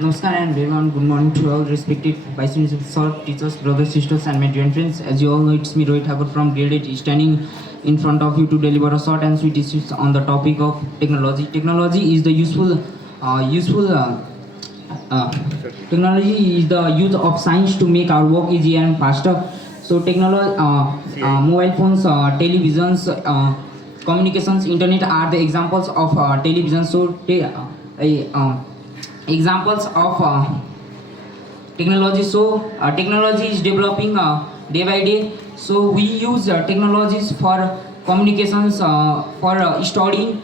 Namaskar and everyone, good morning to all respected vice principals, sir, teachers, brothers, sisters and my dear friends. As you all know, it's me Rohit Thakur from grade 8 standing in front of you to deliver a short and sweet speech on the topic of technology. Technology is the technology is the use of science to make our work easier and faster. So technology, mobile phones, televisions, communications, internet are the examples of television. So examples of technology. So technology is developing day by day. So we use technologies for communications, for studying,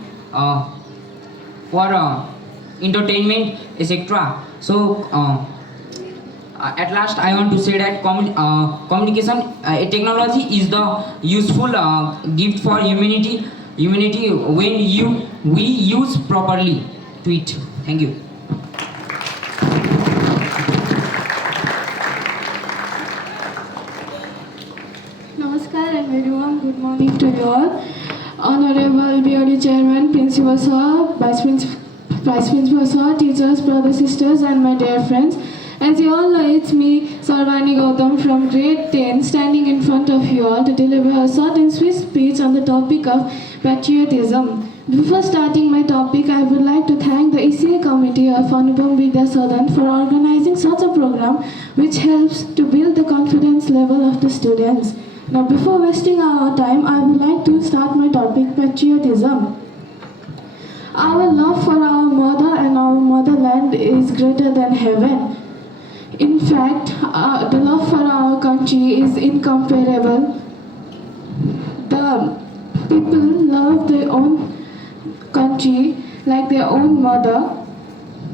for entertainment, etc. So at last I want to say that communication technology is the useful gift for humanity when we use properly to it. Thank you. Namaskar and very warm good morning to you all. Honorable BOD Chairman, Principal Sir, Vice Principal Sir, teachers, brothers, sisters and my dear friends. As you all know, it's me, Sarvani Gautam from grade 10, standing in front of you all to deliver a short and sweet speech on the topic of patriotism. Before starting my topic, I would like to thank the ECA committee of Anupam Vidya Sadan for organizing such a program which helps to build the confidence level of the students. Now, before wasting our time, I would like to start my topic, patriotism. Our love for our mother and our motherland is greater than heaven. In fact, the love for our country is incomparable. The people love their own country like their own mother.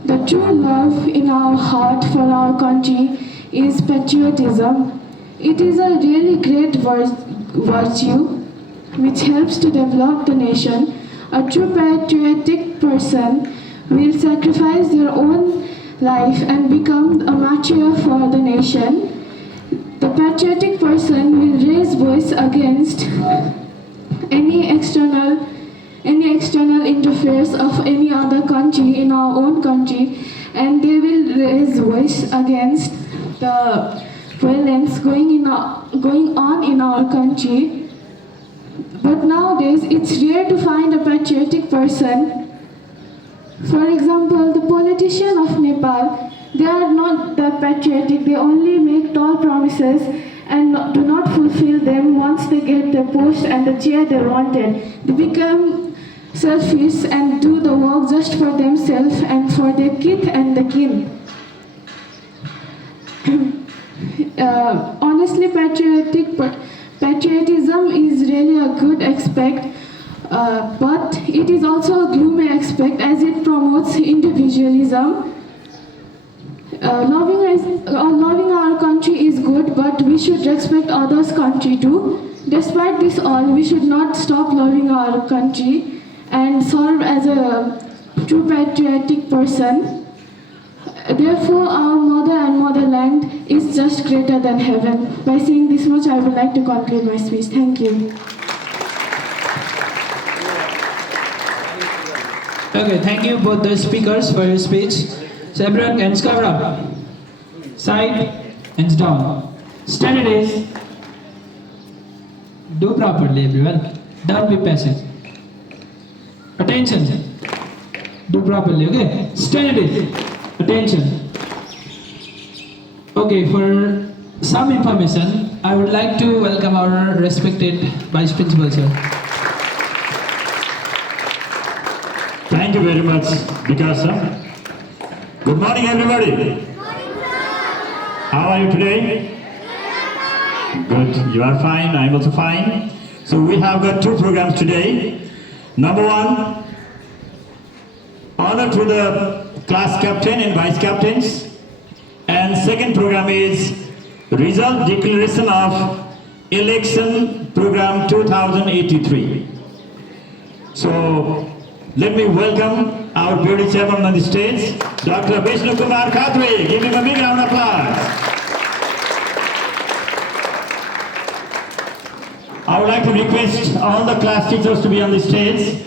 The true love in our heart for our country is patriotism. It is a really great virtue which helps to develop the nation. A true patriotic person will sacrifice their own life and become a martyr for the nation. The patriotic person will raise voice against any external interference of any other country in our own country, and they will raise voice against the violence going on in our country. But nowadays, it's rare to find a patriotic person. For example, the politicians of Nepal, they are not that patriotic. They only make tall promises and do not fulfill them once they get the post and the chair they wanted. They become selfish and do the work just for themselves and for their kith and the kin. Honestly, patriotism is really a good aspect, but it is also a gloomy aspect as it promotes individualism. Loving our country is good, but we should respect others' country too. Despite this all, we should not stop loving our country and serve as a true patriotic person. Therefore, our mother and motherland is just greater than heaven. By saying this much, I would like to conclude my speech. Thank you. Okay, thank you both the speakers for your speech. So everyone can cover up. Side and down. Standard is do properly, everyone. Don't be passive. Attention. Do properly, okay? Standard is attention. Okay, for some information, I would like to welcome our respected Vice Principal, sir. Thank you very much, Vikas sir. Good morning, everybody. How are you today? Good. You are fine. I'm also fine. So we have got two programs today. Number one, honor to the class captain and vice captains. And second program is result declaration of election program 2083. So let me welcome our beauty chairman on the stage, Dr. Vishnu Kumar Khatri. Give him a big round of applause. I would like to request all the class teachers to be on the stage.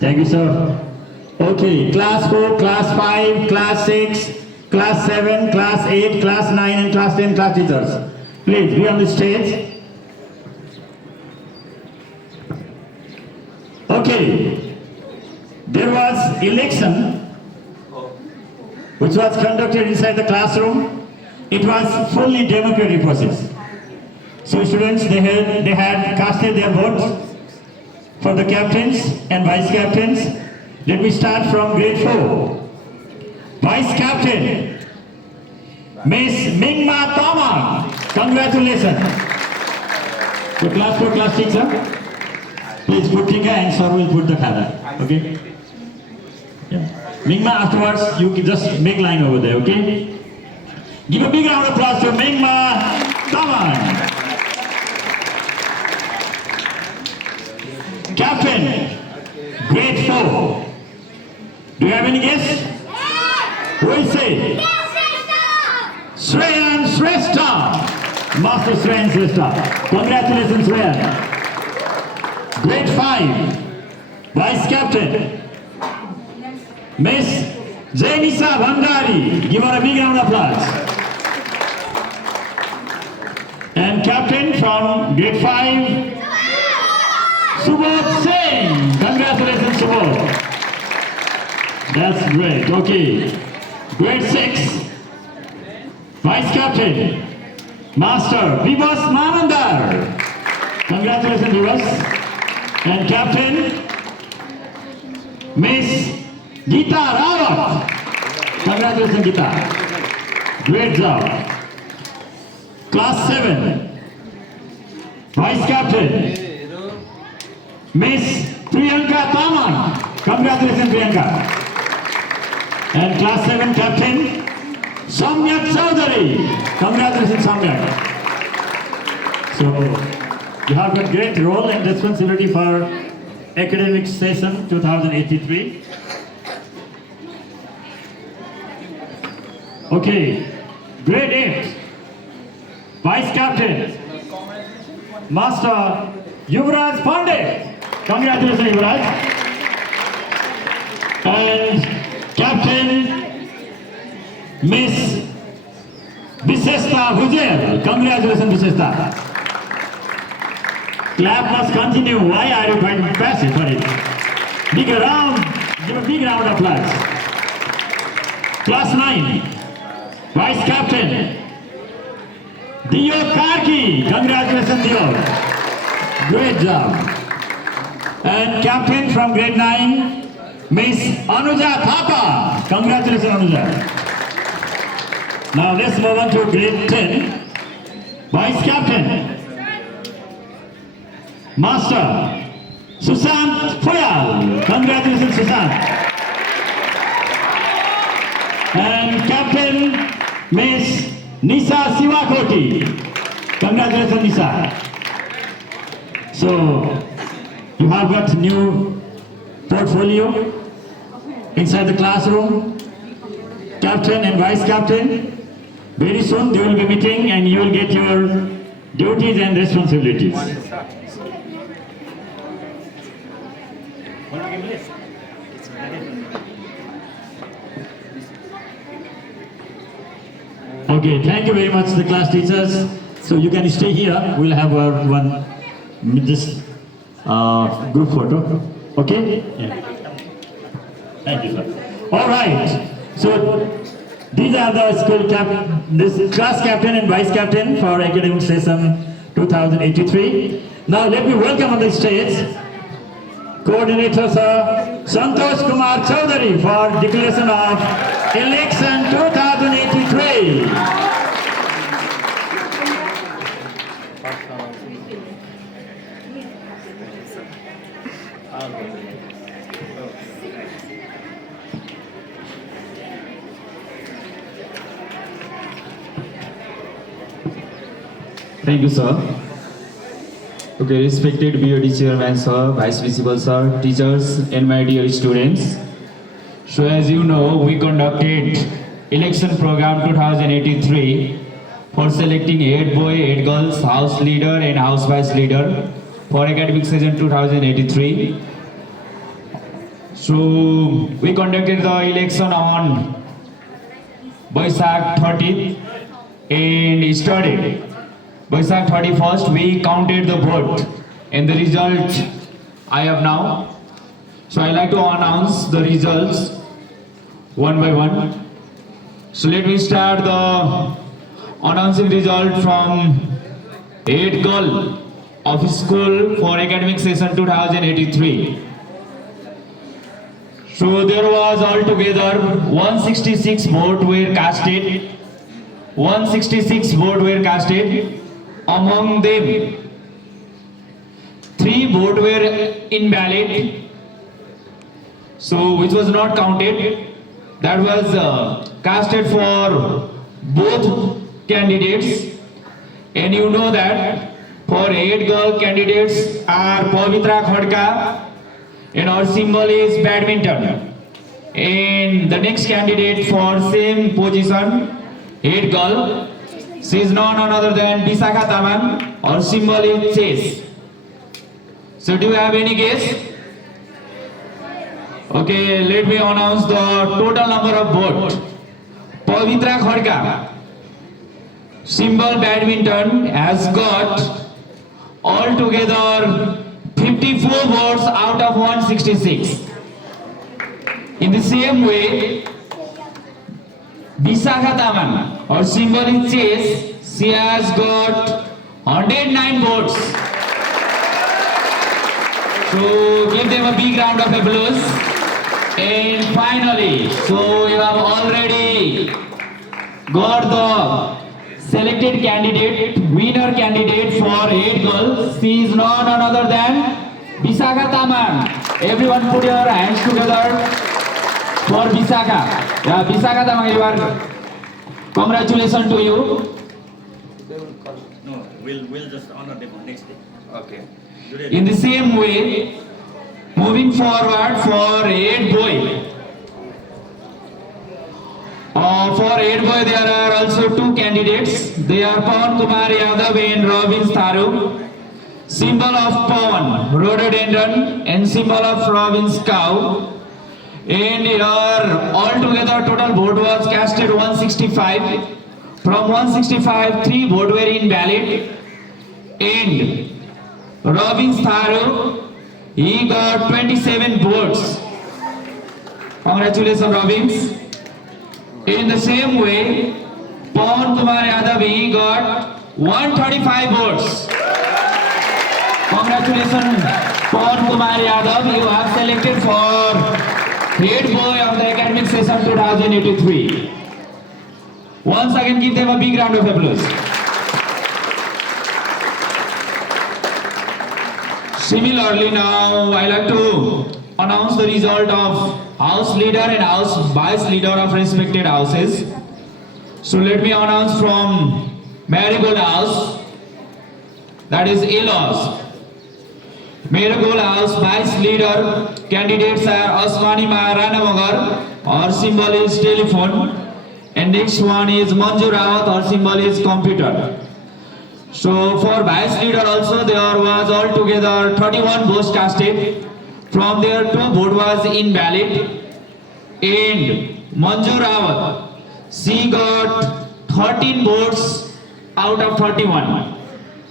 Thank you, sir. Okay, class 4, class 5, class 6, class 7, class 8, class 9, and class 10 class teachers. Please be on the stage. Okay, there was election which was conducted inside the classroom. It was fully democratic process. So students, they had casted their votes for the captains and vice captains. Let me start from grade 4. Vice captain, Miss Mingma Tamang. Congratulations. So class 4 class teacher, please put tika and sir will put the khada. Okay? Yeah. Mingma, afterwards you can just make line over there, okay? Give a big round of applause to Mingma Tamang. Captain, grade 4. Do you have any guess? Who will say? Shreyan Shrestha. Master Shreyan Shrestha. Congratulations, Shreyan. Grade 5. Vice Captain, Miss Jainisa Bhandari. Give her a big round of applause. And Captain from grade 5, Subodh Singh. Congratulations, Subodh. That's great. Okay. Grade 6. Vice Captain, Master Vivas Manandar. Congratulations, Vivas. And Captain, Miss Geeta Rawat. Congratulations, Geeta. Great job. Class 7. Vice Captain, Miss Priyanka Tamang. Congratulations, Priyanka. And class 7 captain, Samyak Chaudhary. Congratulations, Samyak. So, you have got great role and responsibility for academic session 2083. Okay, grade 8. Vice captain, Master Yuvraj Pandey. Congratulations, Yuvraj. And Captain, Miss Visesta Bhujer. Congratulations, Visesta. Clap must continue. Why are you going passive for it? Big round, give a big round of applause. Class 9, Vice Captain, Dio Karki. Congratulations, Dio. Great job. And Captain from grade 9, Miss Anuja Thapa. Congratulations, Anuja. Now let's move on to grade 10. Vice Captain, Master Susant Foyal. Congratulations, Susant. And Captain, Miss Nisa Sivakoti. Congratulations, Nisa. So, you have got new portfolio inside the classroom. Captain and Vice Captain, very soon they will be meeting and you will get your duties and responsibilities. Okay, thank you very much, the class teachers. So you can stay here. We'll have one this group photo. Okay? Yeah. Thank you, sir. All right. So these are the this class captain and vice captain for academic session 2083. Now let me welcome on the stage Coordinator Sir Santosh Kumar Chaudhary for declaration of election 2083. Thank you, sir. Okay, respected BOD Chairman, sir, Vice Principal, sir, teachers, and my dear students. So, as you know, we conducted election program 2083 for selecting head boy, head girls, house leader, and house vice leader for academic session 2083. So we conducted the election on Baisakh 30th and started. Baisakh 31st we counted the vote and the result I have now. So I like to announce the results one by one. So let me start the announcing result from 8th girl of school for academic session 2083. So there was altogether 166 votes were casted. 166 votes were casted. Among them, 3 votes were invalid. So which was not counted. That was casted for both candidates. And you know that for 8 girl candidates are Pavitra Khadka and our symbol is badminton. And the next candidate for same position, 8 girl, she is none other than Bisakha Taman. Our symbol is chess. So do you have any guess? Okay, let me announce the total number of votes. Pavitra Khadka, symbol badminton, has got altogether 54 votes out of 166. In the same way, Bisakha Taman, our symbol is chess, she has got 109 votes. So give them a big round of applause. And finally, so you have already got the selected candidate, winner candidate for 8 girls. She is none other than Bisakha Taman. Everyone put your hands together for Bisakha. Yeah, Bisakha Taman, you are, congratulations to you. No, we'll just honor them on next day. Okay. In the same way, moving forward for 8 boy. For 8 boy, there are also 2 candidates. They are Pawan Kumar Yadav and Robin Tharu. Symbol of Pawan, rhododendron, and symbol of Robin's cow. And here altogether total vote was casted 165. From 165, 3 votes were invalid. And Robin Tharu, he got 27 votes. Congratulations, Robins. In the same way, Pawan Kumar Yadav, he got 135 votes. Congratulations, Pawan Kumar Yadav. You have selected for head boy of the academic session 2083. Once again, give them a big round of applause. Similarly, now I like to announce the result of House Leader and House Vice Leader of respected houses. So let me announce from Marigold House, that is A-Laws. Marigold House Vice Leader candidates are Asmani Maharana Magar, our symbol is telephone, and next one is Manju Rawat, our symbol is computer. So for Vice Leader also there was altogether 31 votes casted. From there 2 vote was invalid. And Manju Rawat, she got 13 votes out of 31.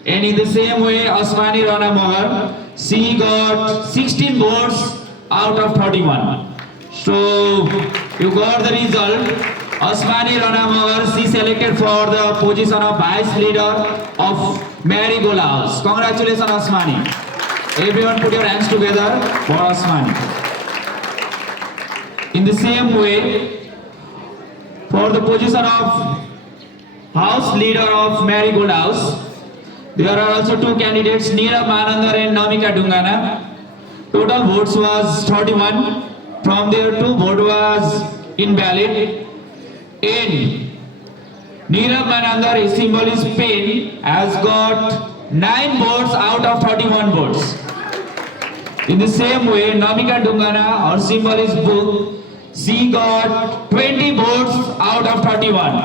And in the same way Asmani Rana Magar, she got 16 votes out of 31. So you got the result. Asmani Rana Magar, she selected for the position of Vice Leader of Marigold House. Congratulations, Asmani. Everyone put your hands together for Asmani. In the same way, for the position of House Leader of Marigold House, there are also 2 candidates, Neerab Manandar and Namika Dungana. Total votes was 31. From there 2 vote was invalid. And Neerab Manandar, his symbol is pen, has got 9 votes out of 31 votes. In the same way, Namika Dungana, her symbol is book, she got 20 votes out of 31.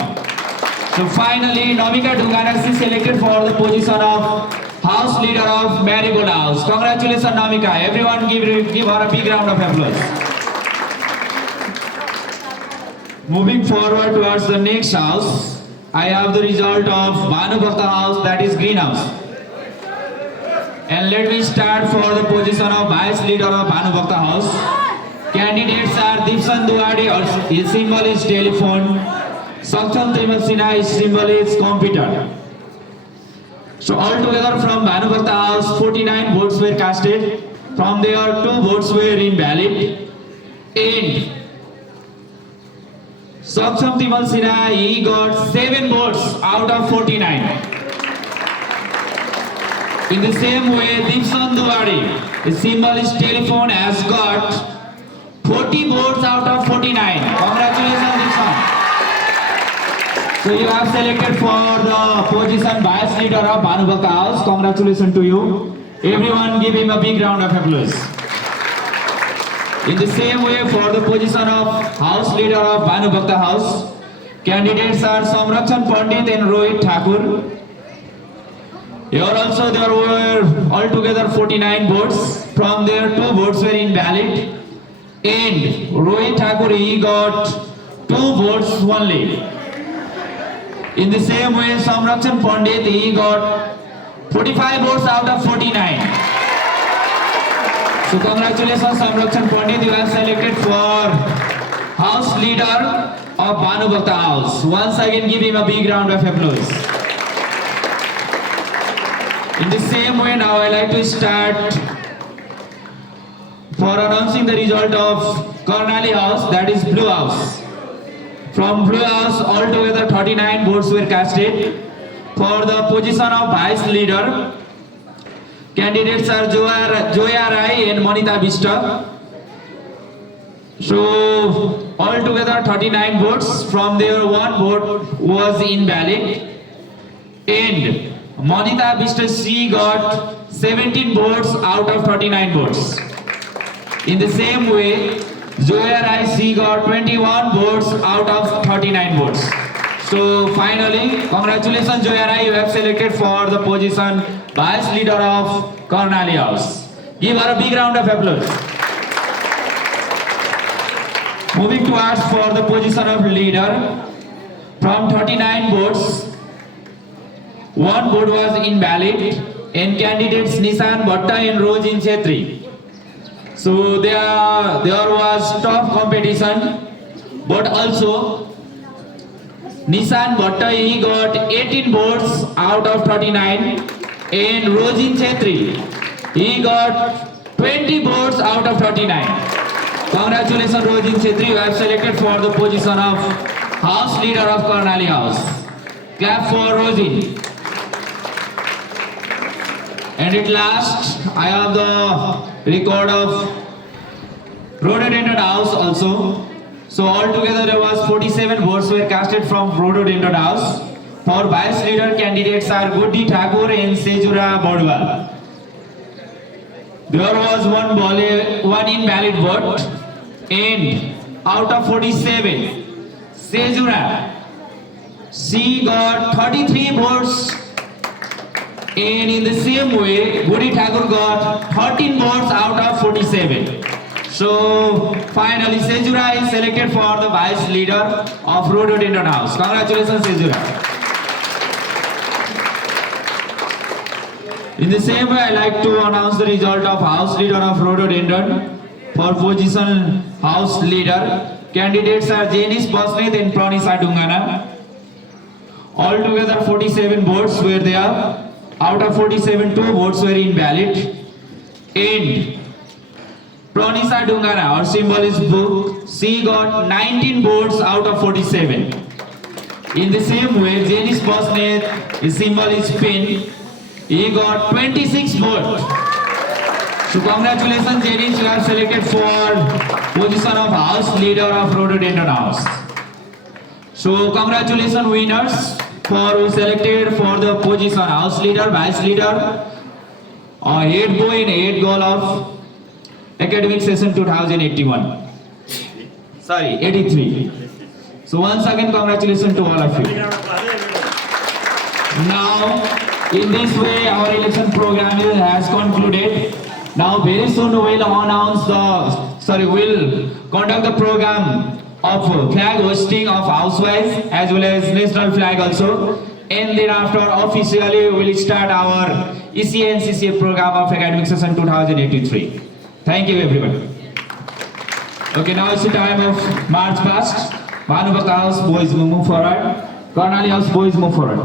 So finally, Namika Dungana is selected for the position of House Leader of Marigold House. Congratulations, Namika. Everyone give her a big round of applause. Moving forward towards the next house, I have the result of Bhanu Bhakta house, that is greenhouse. And let me start for the position of vice leader of Bhanu Bhakta house. Candidates are Dipsan Duwadi, his symbol is telephone. Saksham Trimal Sinha, his symbol is computer. So altogether from Bhanu Bhakta house, 49 votes were casted. From there, 2 votes were invalid. And Saksham Trimal Sinha, he got 7 votes out of 49. In the same way, Dipsan Duwadi, his symbol is telephone, has got 40 votes out of 49. Congratulations, Dipsan. So you have selected for the position vice leader of Bhanu Bhakta house. Congratulations to you. Everyone give him a big round of applause. In the same way, for the position of house leader of Bhanu Bhakta house, candidates are Samrakshan Pandit and Rohit Thakur. Here also there were altogether 49 votes. From there, 2 votes were invalid. And Rohit Thakur, he got 2 votes only. In the same way, Samrakshan Pandit, he got 45 votes out of 49. So congratulations, Samrakshan Pandit, you have selected for house leader of Bhanu Bhakta house. Once again, give him a big round of applause. In the same way, now I like to start for announcing the result of Karnali house, that is blue house. From blue house, altogether 39 votes were casted. For the position of vice leader, candidates are Joya Rai and Manita Bista. So altogether 39 votes. From there, 1 vote was invalid. And Manita Bista, she got 17 votes out of 39 votes. In the same way, Joya Rai, she got 21 votes out of 39 votes. So finally, congratulations Joya Rai, you have selected for the position vice leader of Karnali house. Give her a big round of applause. Moving towards for the position of leader, from 39 votes, 1 vote was invalid, and candidates Nissan Bhatta and Rojin Chetri. So there was tough competition, but also Nissan Bhatta, he got 18 votes out of 39, and Rojin Chetri, he got 20 votes out of 39. Congratulations Rojin Chetri, you have selected for the position of house leader of Karnali house. Clap for Rojin. And at last, I have the record of rhododendron house also. So altogether there was 47 votes were casted from rhododendron house. For vice leader, candidates are Guddi Thakur and Sejura Bodwal. There was one invalid vote, and out of 47, Sejura, she got 33 votes. And in the same way, Guddi Thakur got 13 votes out of 47. So finally, Sejura is selected for the vice leader of Rhododendron House. Congratulations, Sejura. In the same way, I like to announce the result of house leader of Rhododendron. For position house leader, candidates are Janice Bosnith and Pranisa Dungana. Altogether 47 votes were there. Out of 47, 2 votes were invalid. And Pranisa Dungana, her symbol is book, she got 19 votes out of 47. In the same way, Janice Bosnith, his symbol is pin, he got 26 votes. So congratulations Janice, you have selected for position of house leader of Rhododendron House. So congratulations winners for who selected for the position house leader, vice leader, head boy and head girl of academic session 2081. Sorry, 83. So once again congratulations to all of you. Now in this way our election program has concluded. Now very soon we'll conduct the program of flag hosting of housewives as well as national flag also. And thereafter officially we will start our ECA and CCA program of academic session 2083. Thank you everyone. Okay, now it's the time of march past. Bhanubhakta House boys move forward. Karnali House boys move forward.